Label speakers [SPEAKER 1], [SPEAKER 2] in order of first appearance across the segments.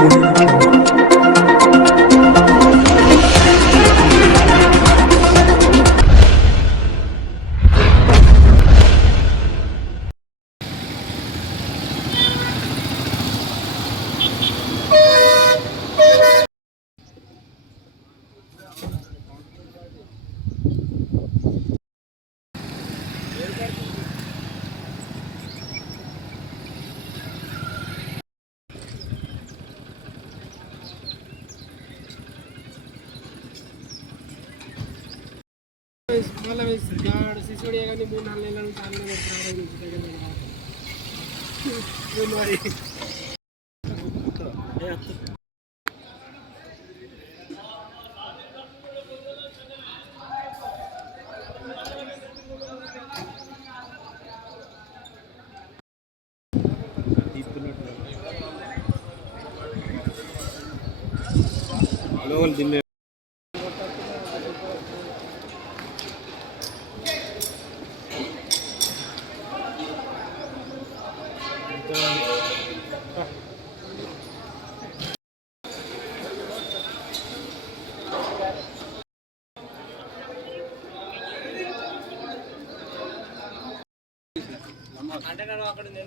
[SPEAKER 1] Thank you. మళ్ళీ శిశువుడు కానీ మూడు నాలుగు నెలల నుంచి ఆరు నెలల ప్రారంభం నుంచి దగ్గర దగ్గర. మరి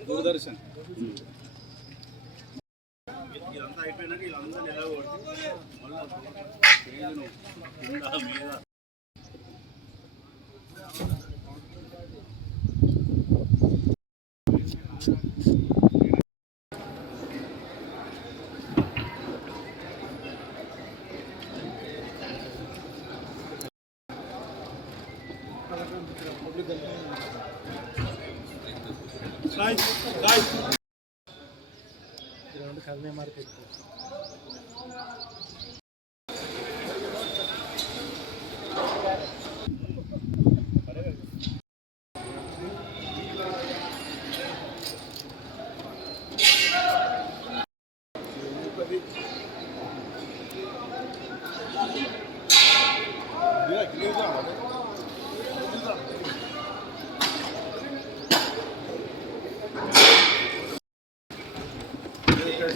[SPEAKER 2] దూరదర్శన్.
[SPEAKER 1] కల్నే మార్కెట్
[SPEAKER 3] వస్తుందా
[SPEAKER 2] సతనా అటు இதில் வந்து கருணையமாக
[SPEAKER 4] இருக்குது అరే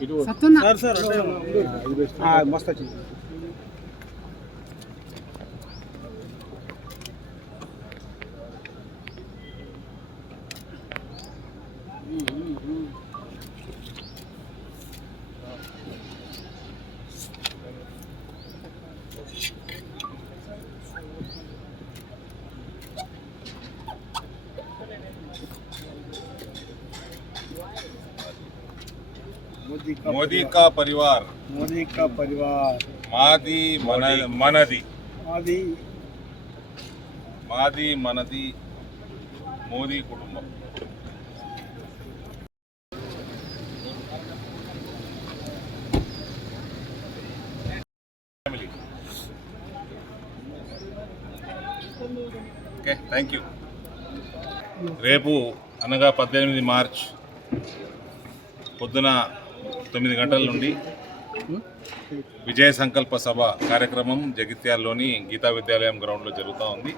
[SPEAKER 4] ಇದು
[SPEAKER 2] ಸರ್ ಸರ್ ಮಸ್ತ್
[SPEAKER 4] మాది మన మనది
[SPEAKER 2] आदि
[SPEAKER 4] మాది మనది మోదీ కుటుంబం. ఓకే థ్యాంక్ యూ రేపు అనగా పద్దెనిమిది మార్చ్ పొద్దున తొమ్మిది గంటల నుండి విజయ సంకల్ప సభ కార్యక్రమం జగిత్యాల్లోని గీతా విద్యాలయం గ్రౌండ్లో జరుగుతూ ఉంది.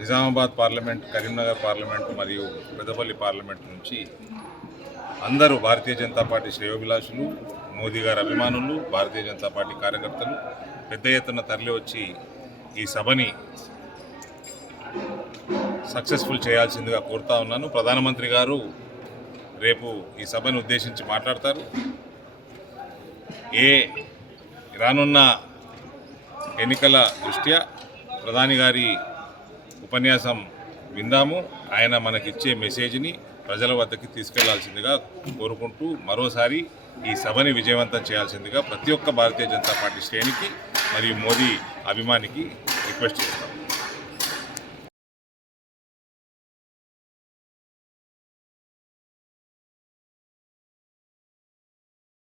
[SPEAKER 4] నిజామాబాద్ పార్లమెంట్ కరీంనగర్ పార్లమెంట్ మరియు పెద్దపల్లి పార్లమెంట్ నుంచి అందరూ భారతీయ జనతా పార్టీ శ్రేయోభిలాషులు మోదీ గారి అభిమానులు భారతీయ జనతా పార్టీ కార్యకర్తలు పెద్ద ఎత్తున తరలి వచ్చి ఈ సభని సక్సెస్ఫుల్ చేయాల్సిందిగా కోరుతా ఉన్నాను. ప్రధానమంత్రి గారు రేపు ఈ సభను ఉద్దేశించి మాట్లాడతారు. ఏ రానున్న ఎన్నికల దృష్ట్యా ప్రధాని గారి ఉపన్యాసం విందాము. ఆయన మనకిచ్చే మెసేజ్ని ప్రజల వద్దకి తీసుకెళ్ళాల్సిందిగా కోరుకుంటూ మరోసారి ఈ సభని విజయవంతం చేయాల్సిందిగా ప్రతి ఒక్క భారతీయ జనతా పార్టీ శ్రేణికి మరియు మోదీ అభిమానికి రిక్వెస్ట్ చేస్తాము.